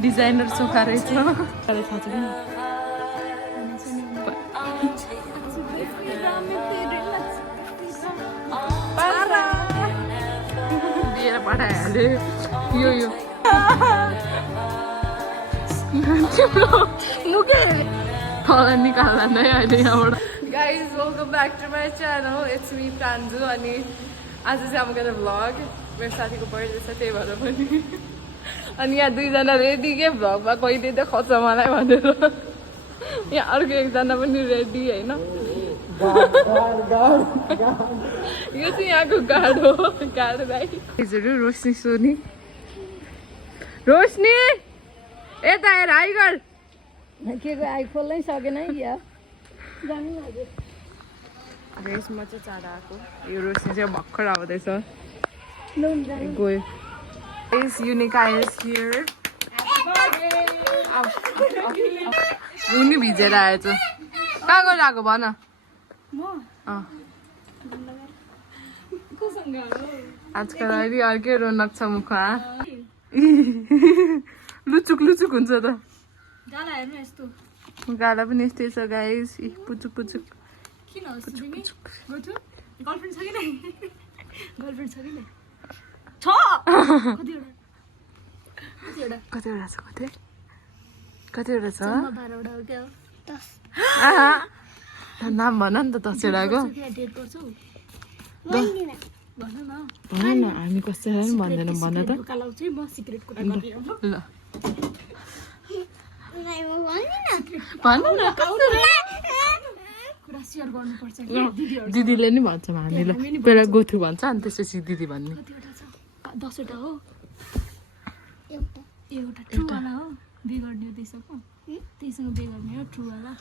Designer sofa रहेछ थाहा छ कि दिएर पठाइहाल्यो यो मुखे तल निकाल्दा नै अहिले यहाँबाट guys welcome back to my channel it's me Pranju अनि आज चाहिँ अब गएर भ्लग मेरो साथीको बर्थडे छ त्यही भएर पनि अनि यहाँ दुईजना रेडी के भ्लगमा कहिले देखाउँछ मलाई भनेर यहाँ अर्को एकजना पनि रेडी होइन यो चाहिँ यहाँको गाड हो गाड भाइ रोशनी सोनी रोशनी यता हेर हाई गर के को आई खोल्नै सकेन है या रेसमा चाहिँ चारा आएको यो रोशनी चाहिँ भर्खर आउँदैछ गयो Is Unica is here. उनी भिजेर आएछ कहाँ गएर आएको भन आजकल अहिले अर्कै रौनक छ मुखमा लुचुक लुचुक हुन्छ त गाला पनि यस्तै छ गाइस पुचुक पुचुक कतिवटा छ नाम भन नि त 10 वटाको भन न हामी कसैलाई पनि भन्दैनौँ भन त ल दिदीले नि भन्छ हामीलाई पहिला गोथु भन्छ अनि त्यसपछि दिदी भन्ने 10 वटा हो एउटा ट्रु वाला हो बिगर्ने त्यसको त्यससँग बिगर्ने हो ट्रु वाला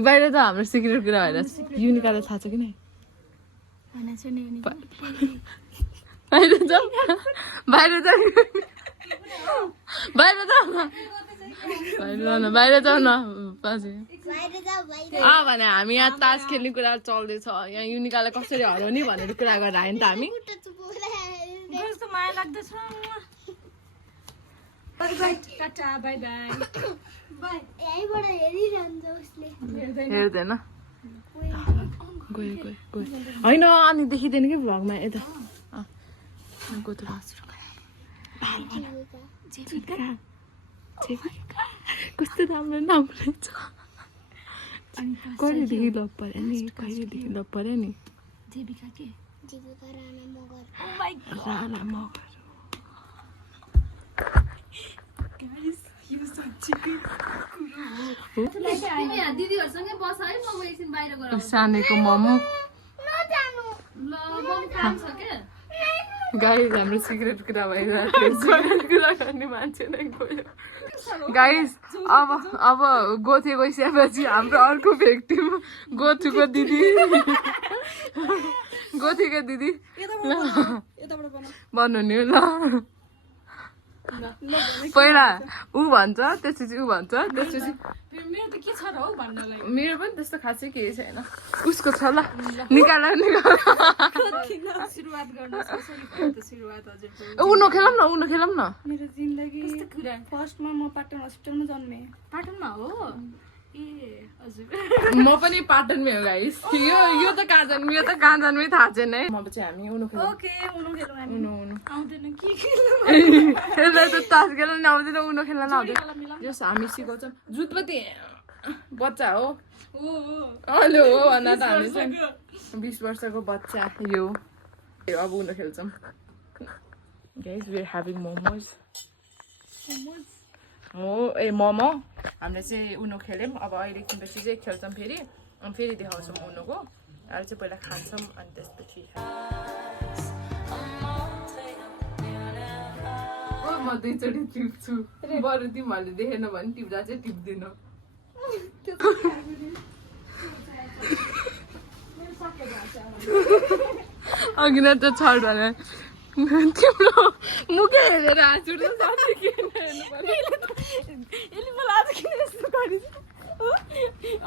बाहिर त हाम्रो सिक्रेट कुरा भएर युनिकालाई थाहा छ कि नै भने चाहिँ नि बाहिर जाऊ न पछि भने हामी यहाँ तास खेल्ने कुरा चल्दैछ यहाँ युनिकालाई कसरी हराउने भनेर कुरा गरेर आयो नि त हामी माया लाग्दैछ हेर्दैन गयो होइन अनि देखिँदैन कि भ्लगमा यता कस्तो राम्रो नाम रहेछ कहिलेदेखि लग पर्यो नि राणा मगर सानेको मोमो गाइस हाम्रो सिक्रेट कुरा भइरहेको कुरा गर्ने मान्छे नै गयो गाइस अब गोथे गइसकेपछि हाम्रो अर्को भेक्टिम गोथुको दिदी गोथेको दिदी भन्नु नि ल पहिला ऊ भन्छ त्यसपछि ऊ भन्छ त्यसपछि मेरो पनि त्यस्तो खासै केही छैन उसको छ ल निकाल उनो खेलौँ न मेरो जिन्दगी फर्स्टमा म पाटन हस्पिटलमा जन्मे पाटनमा हो ए हजुर म पनि पाटनमै हो गाइस यो त कहाँ जन्मे थाहा छैन है म चाहिँ हामी उनो खेलौँ ओके उनो खेलौँ हामी उनो आउँदैन के खेल्नु यसलाई त तास खेल्न नि आउँदैन उनो खेल्न नि आउँदैन जस हामी सिकाउँछौँ जुटपति बच्चा हो हेलो हो भन्दा त हामी चाहिँ 20 वर्षको बच्चा यो अब उनो खेल्छौँ guys we are having momos momo हामीले चाहिँ उनो खेल्यौँ अब अहिले एकछिनपछि चाहिँ खेल्छौँ फेरि अनि फेरि देखाउँछौँ उनोको अहिले चाहिँ पहिला खान्छौँ अनि त्यसपछि म दुईचोटि टिप्छु बरु तिमीहरूले देखेन भने टिप्दा चाहिँ टिप्दिन अघि नै त छ भने तिम्रो मुखै हेरेर हाँस उठ्छ साथी किन हेर्नु पर्यो यसले मलाई आज किन यस्तो गरिन्छ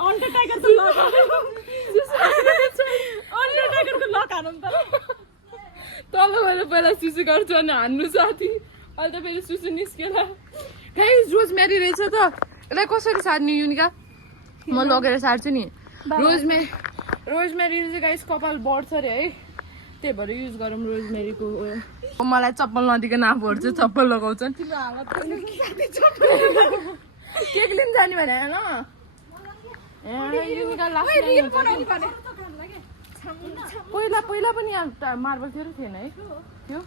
अन्डरटेकरको लक हानौँ त तल गएर पहिला सुसु गर्छु अनि हान्नु साथी अहिले त फेरि सुसु निस्केर गाइस रोजमेरी रहेछ त यसलाई कसरी सार्ने युनिका म लगेर सार्छु नि रोजमेरी चाहिँ गाइस कपाल बढ्छ अरे है त्यही भएर युज गरौँ रोजमेरीको ओइल मलाई चप्पल नदिकन आफूहरू चाहिँ चप्पल लगाउँछन् केक लिन जाने भने होइन पहिला पनि यहाँ मार्बल थियो र थिएन है त्यो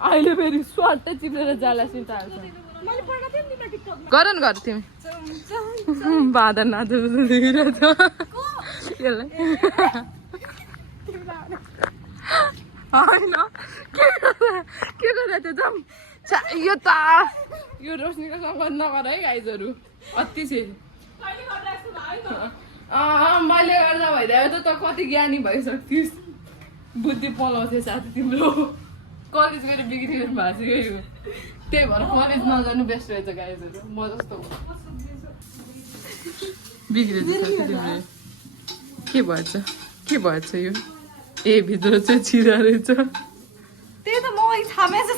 अहिले फेरि स्वाटै चिप्लेर जाला सिताल्छ गर न गर तिमी बाँदर नाचिरहेछ यसलाई होइन के गर्दा त्यो जाम यो त यो रोशनीको सङ्गत नगर है गाइजहरू अति छ मैले गर्दा भइदियो त कति ज्ञानी भइसक्थिस् बुद्धि पलाउँथ्यो साथी तिम्रो कलेज गएर बिग्रिनु भएको छ यो त्यही भएर कलेज नजानु बेस्ट रहेछ गाइजहरू म जस्तो बिग्रेछ साथी तिम्रो के भएछ यो ए भित्र चाहिँ छिरा रहेछ त्यही त म छामेछ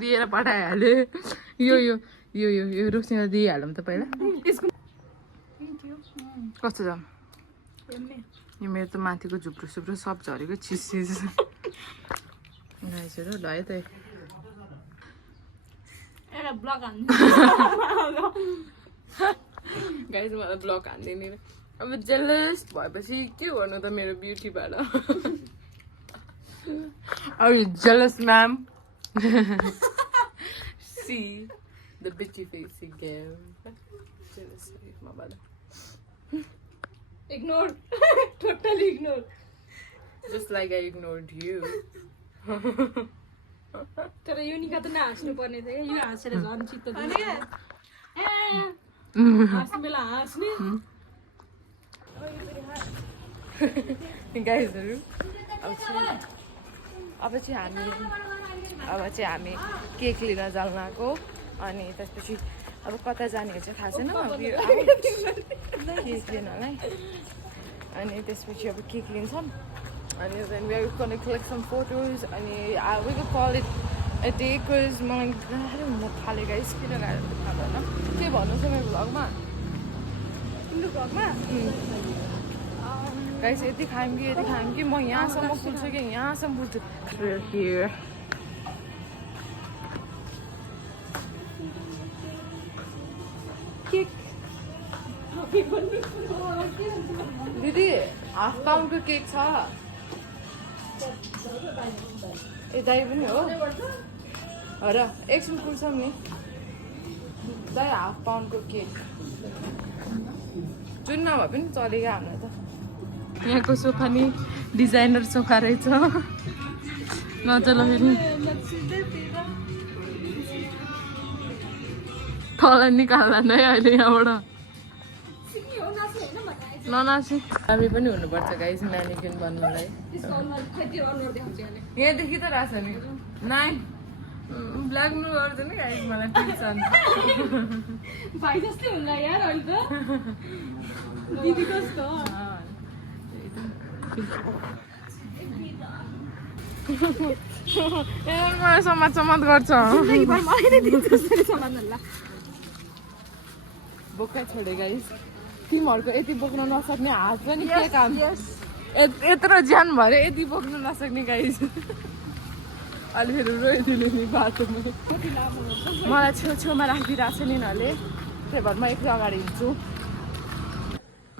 दिएर पठाइहाले यो रोक्सिँदा दिइहालौँ त पहिला कस्तो छ यो मेरो त माथिको झुप्रो सुप्रो सब झरेको चिज गाइजहरू ल है त गाइज मलाई ब्लग हान्दिने अब जेलस भएपछि के गर्नु त मेरो ब्युटीबाट Are you jealous, ma'am? See the bitchy face again. Jealous of my brother. Ignore. Totally ignore. Just like I ignored you. तर युनिका त नहाँस्नु पर्ने थियो यो हाँसेर झन् चित्त हाँस्ने बेला हाँस्ने गाइजहरू अब चाहिँ हामी केक लिन जान्नको अनि त्यसपछि अब कता जाने चाहिँ थाहा छैन केक लिनलाई अनि त्यसपछि अब केक लिन्छौँ अनि then we are gonna collect some photos अनि we will call it a day because मलाई गाह्रो हुन थाल्यो गाइस किन गाह्रो थाहा भएन के भन्नु छ मेरो भ्लगमा तिम्रो भ्लगमा गाइस यति खायौँ कि म यहाँसम्म पुग्छु कि यहाँसम्म पुग्छु दिदी हाफ पाउन्डको केक छ ए दाइ पनि हो र एकछिन पुग्छौँ नि दाइ हाफ पाउन्डको केक जुन नभए पनि चलेको हाम्रो त यहाँको सोफा नि डिजाइनर सोफा रहेछ नचल फेरि तल निकाल्दा नै अहिले यहाँबाट ननासी हामी पनि हुनुपर्छ गाइस म्यानिक्युन बन्नलाई यहाँदेखि त रहेछ नि नाइ लाग्नु गर्दैन गाइस मलाई टेन्सन भाइ जस्तै होला यार अहिले त दिदी कस्तो मलाई समाज गर्छ बोक्कै छोडे गाइस तिमीहरूको यति बोक्न नसक्ने हात पनि के काम यत्रो ज्यान भएर यति बोक्न नसक्ने गाइस अलि फेरि रोइदिनु नि बाटोमा मलाई छेउछेउमा राखिदिइरहेको छ नि यिनीहरूले त्यही भएर म एक्लै अगाडि हिँड्छु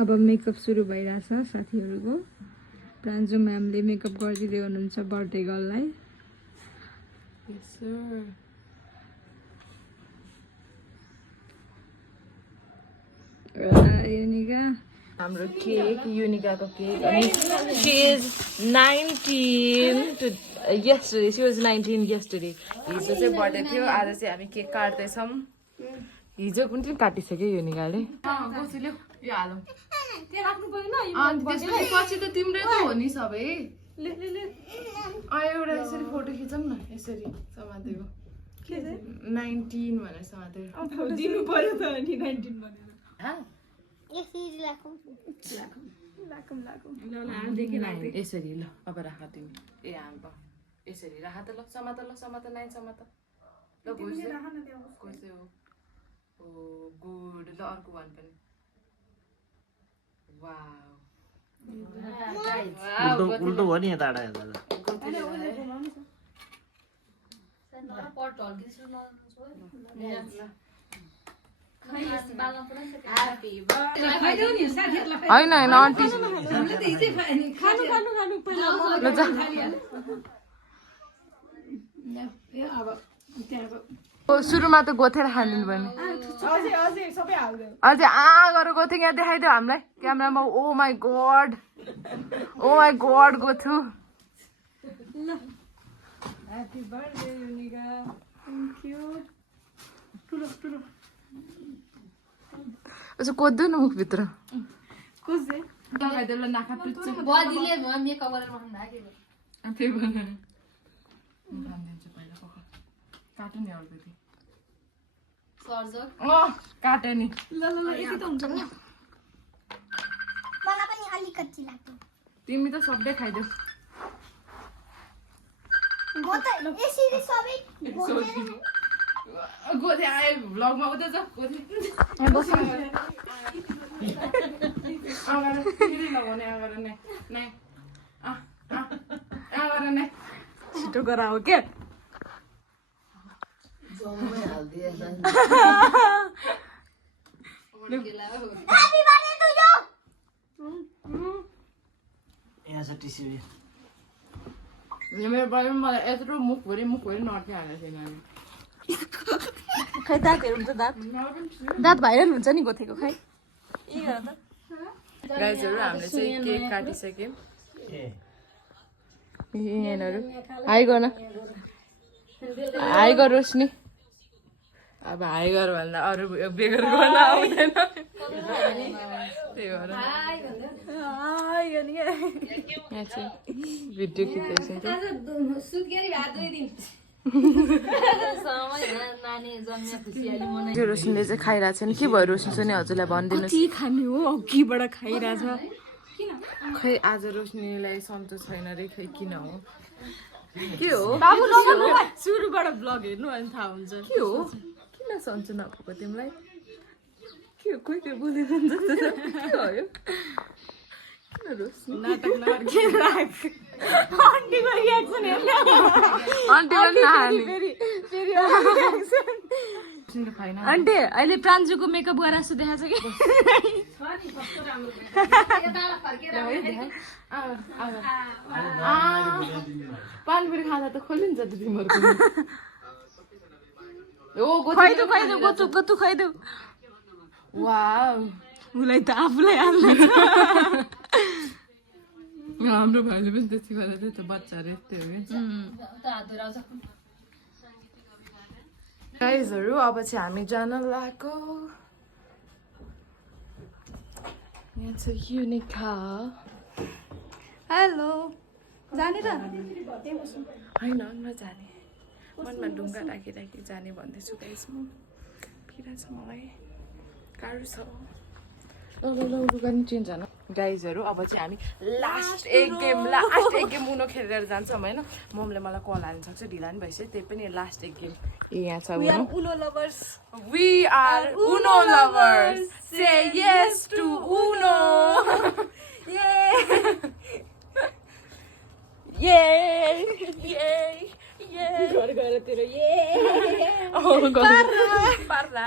अब मेकअप सुरु भइरहेछ साथीहरूको प्रान्जु म्यामले मेकअप गरिदिँदै हुनुहुन्छ बर्थडे गर्ललाई युनिका हाम्रो केक युनिकाको केक अनि she is 19 yesterday she was 19 yesterday हिजो चाहिँ बर्थडे थियो आज चाहिँ हामी केक काट्दैछौँ हिजो पनि काटिसक्यो युनिकाले यो हालौँ त्यसपछि पछि त तिम्रै त हो नि सबै एउटा यसरी फोटो खिचौँ न यसरी समातेको 19 भनेर समातेको दिनु पर्यो त नि 19 भनेर यसरी ल अब राख तिमी ए आम यसरी राख त ल समात नाइ समात ल घुस्दै कसै हो ओ गुड ल अर्को वान पनि वाउ उल्टो भयो नि यता आएर होइन आन्टी सुरुमा त गोथेर खानिदिनु पर्ने अझै गरेर गोथे यहाँ देखाइदियो हामीलाई क्यामेरामा ओ माई गड गोथु यसो कोद्दैन मुखभित्र लगाइदियो ल नाखा पिच्छ काटो नि अलिकति काट्यो नि तिमी त सबै खाइदेऊ गोथे आयो भ्लगमा उता जा गोथे छिटो गराओ के मेरो बाबुले मलाई यत्रो मुखभरि नर्थ्यो हालेको थिएन खै दाँतहरू हुन्छ दाँत भाइरल हुन्छ नि गोथेको खै गाइजहरू हामीले चाहिँ केक काटिसक्यौँ यहाँहरू हाई गर्न हाई गर रोशनी अब हाई गर भन्दा अरू बेगर गर्न आउँदैन त्यही भएर यहाँ चाहिँ भिडियो खिच्दैछ रोशनीले चाहिँ खाइरहेको छ नि के भयो रोशनी चाहिँ हजुरलाई भनिदिनुहोस् खाने हो अघिबाट खाइरहेछ खै आज रोशनीलाई सन्चो छैन रे खै किन हो के हो सुरुबाट ब्लग हेर्नु अनि थाहा हुन्छ के हो किन सन्चो नभएको तिमीलाई के हो कोही कोही बोलिरहन्छ के भयो किन रोशनी नाटक आन्टीको रियाक्सन हेर्नु आन्टी अहिले प्रान्जुको मेकअप गराएको जस्तो देखाएको छ कि पानीपुरी खाँदा त खोलिन्छ त तिमीहरूको खाइदेऊ गोतु खाइदेऊ वाउ उसलाई त आफूलाई हाल्नु हाम्रो भाइले पनि त्यति बेला चाहिँ त बच्चाहरू यस्तै हो गाइजहरू अब चाहिँ हामी जान लागेको यहाँ चाहिँ युनिका हेलो जाने त होइन नजाने मनमा ढुङ्गा राखी जाने भन्दैछु गाइस म पिरा छ मलाई गाह्रो छ ल लुगा नि चेन्ज हान गाइजहरू अब चाहिँ हामी लास्ट एक गेम उनो खेलेर जान्छौँ होइन ममले मलाई कल हाल्नु सक्छ ढिला नि भइसक्यो त्यही पनि लास्ट एक गेम यहाँ छ उनो lovers We are Uno lovers. Say yes to Uno. Yay! Yay! Yay! Yay! घर तेरो ये Parra.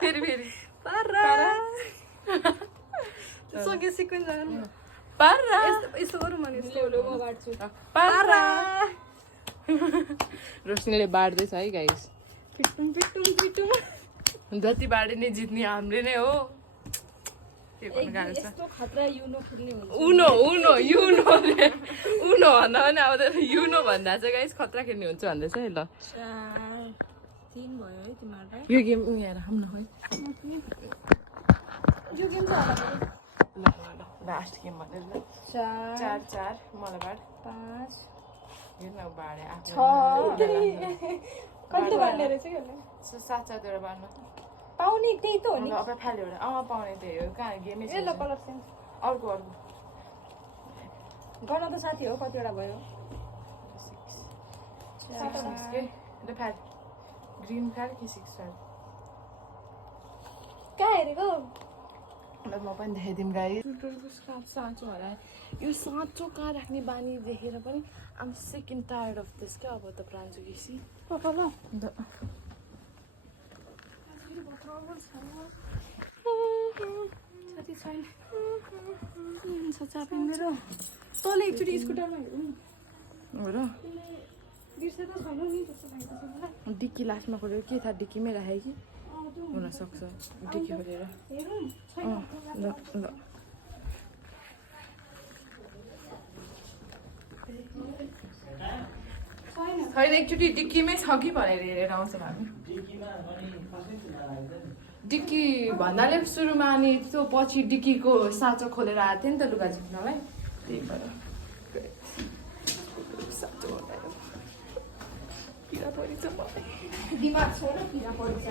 फेरि पारा सँगै सिक्वेन्स जानु Parra. यस्तो गरौँ भने स्लो म बाट्छु Parra. रोशनीले बाड्दैछ है गाइस पिटुम जति बाडे नै जित्ने हामीले नै हो के भन्नु गाह्रो छ यस्तो खतरा युनो खेल्ने हुन्छ उनो युनो भन्दा पनि आउँदैन युनो भन्दा चाहिँ गाइस खतरा खेल्ने हुन्छ भन्दैछ है ल 3 भयो है तिमीहरुलाई यो गेम यहाँ राखौँ न है यो गेम चाहिँ ल लास्ट गेम भनेर ल 4 मलाई बाड 5 हेर्न बाडे 6 कति बाड्ने रहेछ के 7 बाड्नु पाउने त्यही त हो नि अब फाल्यो भने पाउने त्यही हो कहाँ गेमै ए ल कलर सेन्स अर्को गर्न त साथी हो कतिवटा भयो 6 के ल फाल ग्रीन फाल कि 6 फाल कहाँ हेरेको ल म पनि देखाइदिउँ गाई साँचो होला यो साँचो कहाँ राख्ने बानी देखेर पनि आम सिक एन्ड टायर्ड अफ दिस क्या अब त प्रान्जु केसी पापा ल साथी छैन चापी मेरो तल एकचोटि स्कुटरमा हेरौँ हो र बिर्सेर छैन नि जस्तो लागेको छ मलाई डिक्की लास्टमा खोलेर के थाहा डिक्कीमै राखेँ कि हुनसक्छ डिक्की खोलेर हेरौँ ल ल होइन एकचोटि डिक्कीमै छ कि भनेर हेरेर आउँछौँ हामी डिक्की भन्नाले सुरुमा अनि त्यो पछि डिक्कीको साँचो खोलेर आएको थियो नि त लुगा झिक्नलाई त्यही भएर साँचो पिरा परिछ दिमाग छोड पिरा परिछ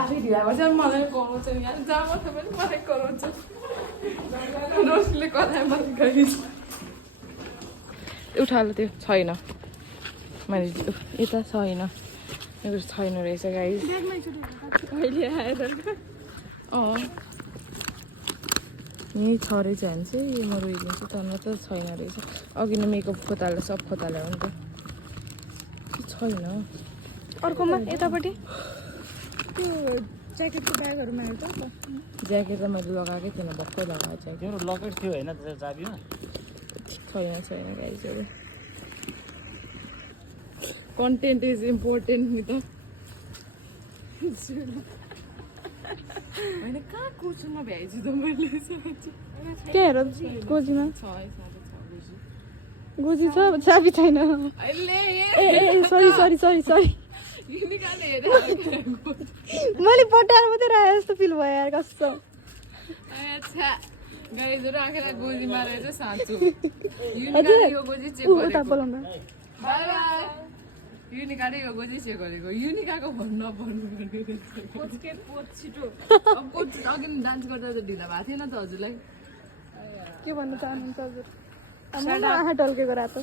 आफै ढिला भन्छ मलाई कराउँछ नि यहाँ जहाँ मात्र पनि मलाई कराउँछ रोशले कतै मलाई गरिन्छ उठाल त्यो छैन मैले यता छैन यो छैन रहेछ गाई अहिले आएर यहीँ छ रहेछ भने चाहिँ यो म रोइदिन्छु तर त छैन रहेछ अघि नै मेकअप खोतालेर सब खोताल्यो नि त छैन अर्कोमा यतापट्टि त्यो ज्याकेटको ब्यागहरूमा हेर त ज्याकेट त मैले लगाएकै थिएन भक्कै लगाएको ज्याकेट लकेट थियो होइन त्यो चाबीमा छैन गाइजहरू कन्टेन्ट इज इम्पोर्टेन्ट नि त होइन कहाँ कोचुमा भ्याइछु त मैले त्यहाँ हेर गोजीमा छ गोजी छ चाबी छैन अहिले ए सरी सरी सरी सरी युनिकाले हेरेर मैले पटाएर मात्रै राखेँ जस्तो फिल भयो यार कस्तो अच्छा गाइजहरू आँखेलाई गोजी मारेर चाहिँ साँच्छु युनिकाले यो गोजी चेक उता गरेको बोलाउनु बाई बाई युनिकाले यो गोजी चेक गरेको युनिकाको भन्नु नपर्नु छिटो अब कोच अघि डान्स गर्दा त ढिला भएको थिएन त हजुरलाई के भन्नु चाहनुहुन्छ हजुर हाम्रो आँखा टल्केको रातो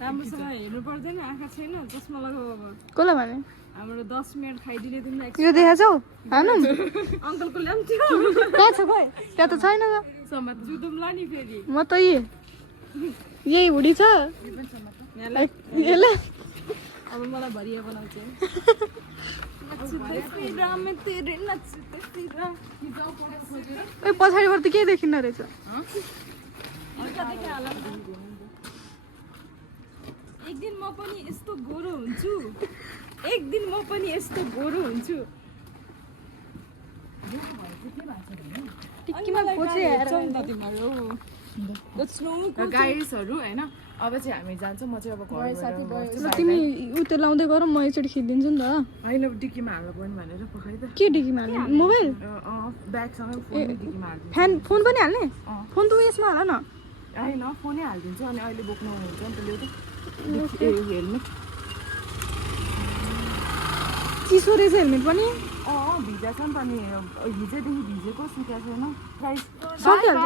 राम्रोसँग हेर्नु पर्दैन आँखा छैन चस्मा लगाऊ अब कसलाई भने हाम्रो 10 मिनट खाइदिने तिमीलाई यो देखाछौ हानु अङ्कलको ल्याउँ थियो कहाँ छ खोइ त्यहाँ त छैन त समात जुदुम्ला नि फेरि म त यही हुडी छ अब मलाई भरिया बनाउँछ पछाडिबाट त केही देखिन्न रहेछ एक दिन म पनि यस्तो गोरो हुन्छु टिक्कीमा पोछे गाइसहरू होइन अब चाहिँ हामी जान्छौँ म चाहिँ अब घर ल तिमी उते लाउँदै गर म एकचोटि खिचिदिन्छु नि त होइन डिक्कीमा हाल्नु पर्ने भनेर पखाइ त के डिक्कीमा हाल्ने मोबाइल ब्यागसँग फोन डिक्कीमा हाल्दिन्छु फोन पनि हाल्ने फोन त यसमा हाल न होइन फोनै हालिदिन्छु अनि अहिले बोक्नु हुन्छ नि त ल्याउ त हेल्मेट चिसो रहेछ हेलमेट पनि भिजा छ नि त अनि हिजोदेखि भिजेको सुकेको छैन प्राइस सकिहाल्छ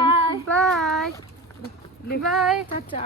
बाई बाई टाटा